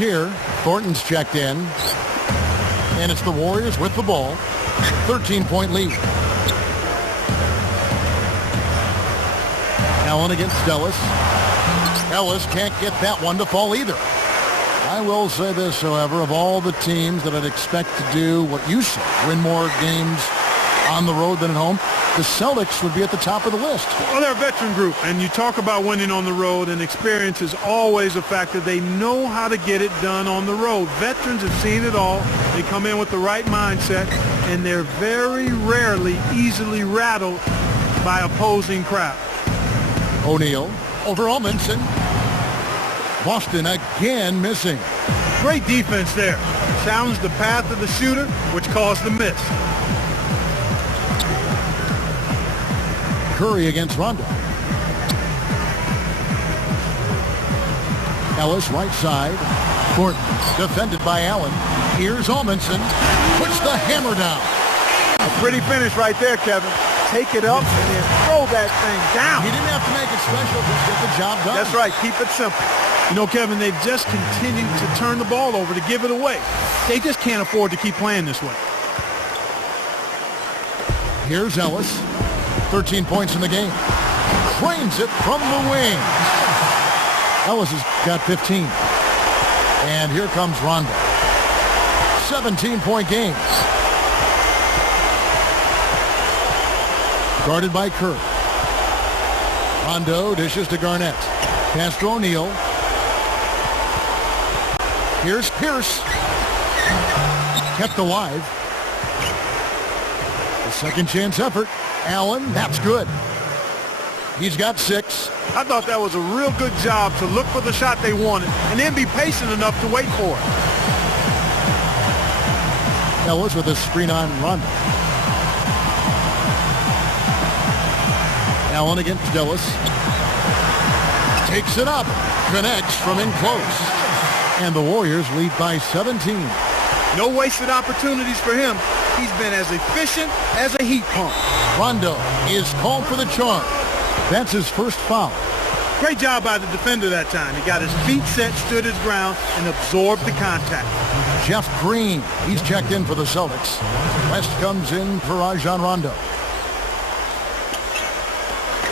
Here, Thornton's checked in, and it's the Warriors with the ball. 13-point lead. Allen against Ellis. Ellis can't get that one to fall either. I will say this, however, of all the teams that I'd expect to do what you said, win more games on the road than at home, the Celtics would be at the top of the list. Well, they're a veteran group, and you talk about winning on the road, and experience is always a factor. They know how to get it done on the road. Veterans have seen it all. They come in with the right mindset, and they're very rarely easily rattled by opposing crowds. O'Neal over Olminson. Boston again missing. Great defense there. Challenged the path of the shooter, which caused the miss. Curry against Rondo. Ellis right side. Thornton defended by Allen. Here's Olminson. Puts the hammer down. A pretty finish right there, Kevin. Take it up and then throw that thing down. He didn't have to make it special, just get the job done. That's right. Keep it simple. You know, Kevin, they've just continued to turn the ball over to give it away. They just can't afford to keep playing this way. Here's Ellis. 13 points in the game. Cranes it from the wing. Ellis has got 15. And here comes Rondo. 17-point game. Guarded by Kerr. Rondo dishes to Garnett. Pass to O'Neal. Here's Pierce. Kept alive. The second chance effort. Allen, that's good. He's got 6. I thought that was a real good job to look for the shot they wanted and then be patient enough to wait for it. Ellis with a screen on Rondo. Allen against Ellis. Takes it up. Connects from in close. And the Warriors lead by 17. No wasted opportunities for him. He's been as efficient as a heat pump. Rondo is called for the charge. That's his first foul. Great job by the defender that time. He got his feet set, stood his ground, and absorbed the contact. Jeff Green, he's checked in for the Celtics. West comes in for Rajon Rondo.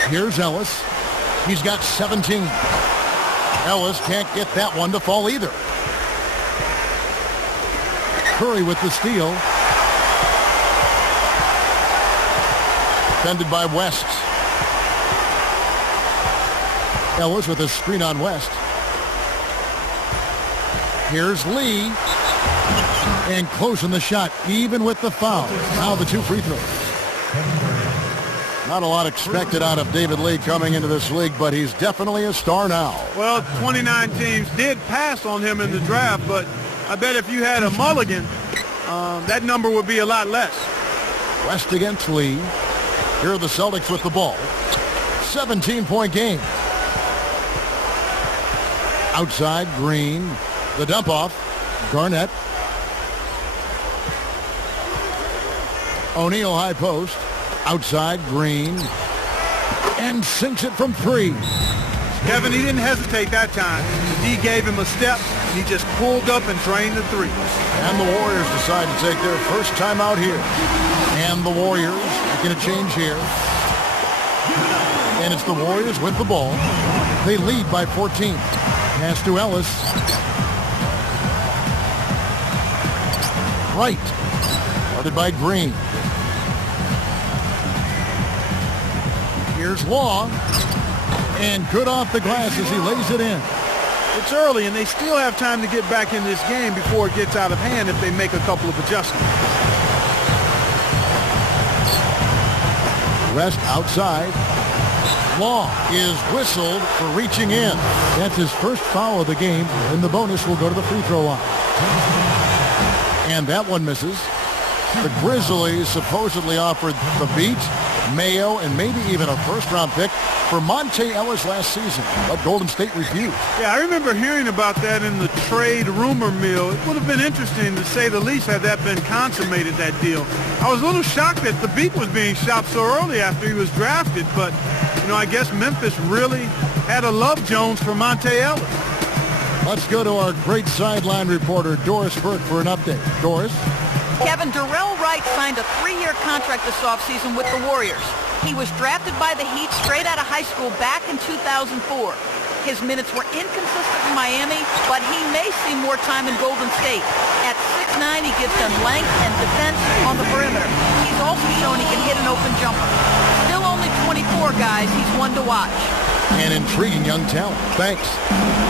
Here's Ellis. He's got 17. Ellis can't get that one to fall either. Curry with the steal. Defended by West. Ellis with a screen on West. Here's Lee. And closing the shot, even with the foul. Now the 2 free throws. Not a lot expected out of David Lee coming into this league, but he's definitely a star now. Well, 29 teams did pass on him in the draft, but I bet if you had a mulligan, that number would be a lot less. West against Lee. Here are the Celtics with the ball. 17-point game. Outside, Green. The dump off. Garnett. O'Neal high post. Outside, Green. And sinks it from 3. Kevin, he didn't hesitate that time. The D gave him a step. He just pulled up and drained the 3. And the Warriors decide to take their first time out here. And the Warriors making a change here. And it's the Warriors with the ball. They lead by 14. Pass to Ellis. Right. Guarded by Green. Here's Law. And good off the glass as he lays it in. It's early, and they still have time to get back in this game before it gets out of hand if they make a couple of adjustments. West outside. Law is whistled for reaching in. That's his first foul of the game, and the bonus will go to the free throw line. And that one misses. The Grizzlies supposedly offered the beat, Mayo, and maybe even a first-round pick for Monte Ellis last season, but Golden State refused. Yeah, I remember hearing about that in the trade rumor mill. It would have been interesting, to say the least, had that been consummated, that deal. I was a little shocked that the beat was being shopped so early after he was drafted, but, you know, I guess Memphis really had a love Jones for Monte Ellis. Let's go to our great sideline reporter, Doris Burke, for an update. Doris? Kevin, Darrell Wright signed a 3-year contract this offseason with the Warriors. He was drafted by the Heat straight out of high school back in 2004. His minutes were inconsistent in Miami, but he may see more time in Golden State. At 6'9", he gives them length and defense on the perimeter. He's also shown he can hit an open jumper. Still only 24, guys. He's one to watch. An intriguing young talent. Thanks.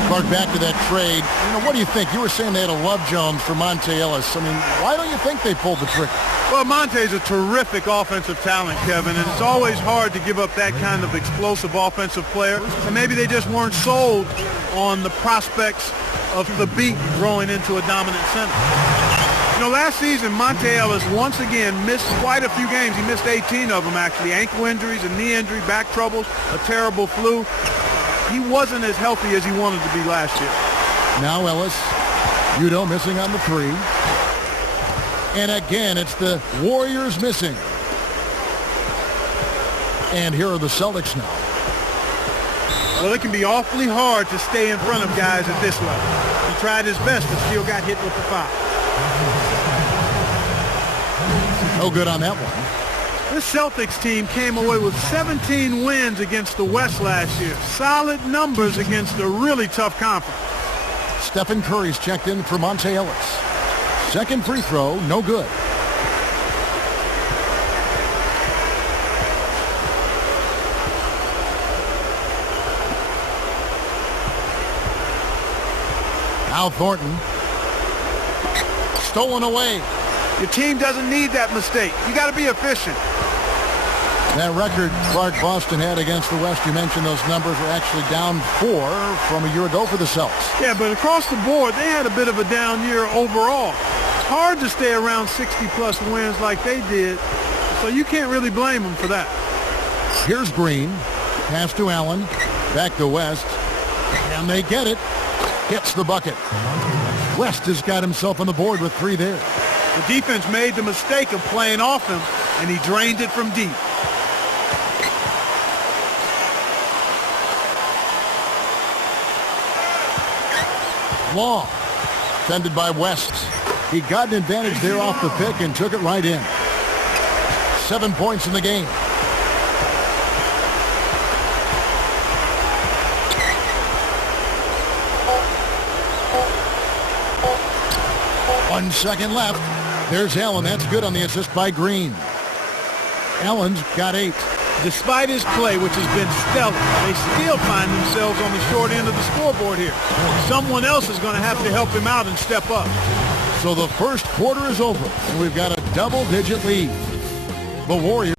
Clark, back to that trade. What do you think? You were saying they had a love Jones for Monte Ellis. Why don't you think they pulled the trigger? Well, Monte's a terrific offensive talent, Kevin, and it's always hard to give up that kind of explosive offensive player. And maybe they just weren't sold on the prospects of the beat growing into a dominant center. Last season, Monte Ellis once again missed quite a few games. He missed 18 of them, actually. Ankle injuries, a knee injury, back troubles, a terrible flu. He wasn't as healthy as he wanted to be last year. Now Ellis, Udo missing on the 3. And again, it's the Warriors missing. And here are the Celtics now. Well, it can be awfully hard to stay in front of guys at this level. He tried his best, but still got hit with the foul. No good on that one. This Celtics team came away with 17 wins against the West last year. Solid numbers against a really tough conference. Stephen Curry's checked in for Monte Ellis. Second free throw, no good. Now Thornton. Stolen away. Your team doesn't need that mistake. You got to be efficient. That record Clark Boston had against the West, you mentioned those numbers were actually down 4 from a year ago for the Celtics. Yeah, but across the board, they had a bit of a down year overall. It's hard to stay around 60-plus wins like they did, so you can't really blame them for that. Here's Green. Pass to Allen. Back to West. And they get it. Gets the bucket. West has got himself on the board with 3 there. The defense made the mistake of playing off him, and he drained it from deep. Long. Defended by West. He got an advantage there off the pick and took it right in. 7 points in the game. One second left. There's Allen. That's good on the assist by Green. Allen's got 8. Despite his play, which has been stellar, they still find themselves on the short end of the scoreboard here. Someone else is going to have to help him out and step up. So the first quarter is over, and we've got a double-digit lead. The Warriors